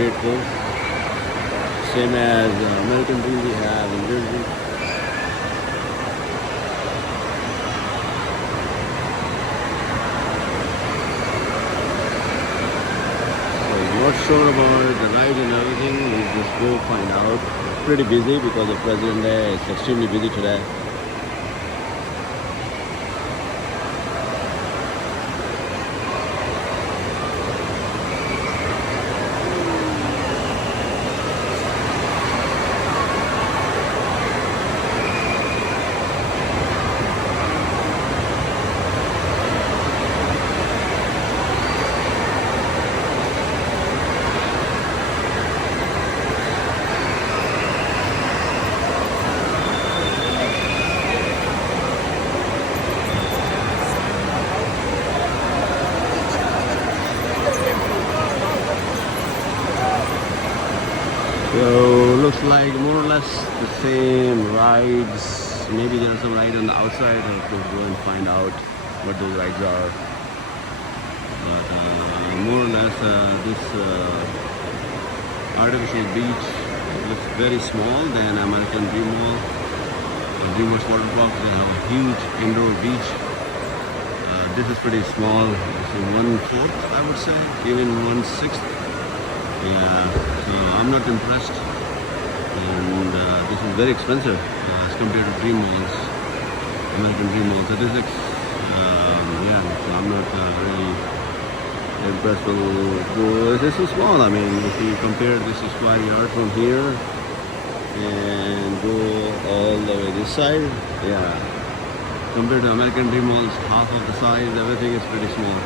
grateful. Same as American Dream we have in Jersey. So not sure about the ride and everything. We just go find out. It's pretty busy because of President Day. It's extremely busy today. So looks like more or less the same rides. Maybe there are some rides on the outside. I'll have to go and find out what those rides are. But more or less this artificial beach looks very small than American Dream Mall. Dreamworks Water Park, they have a huge indoor beach. This is pretty small. This is 1/4, I would say, even 1/6. Yeah, so I'm not impressed, and this is very expensive as compared to Dream Malls, American Dream Malls. So this is, yeah, so I'm not really impressed with this is so small. I mean, if you compare this is 5 yards from here and go all the way this side, yeah, compared to American Dream Malls, half of the size, everything is pretty small.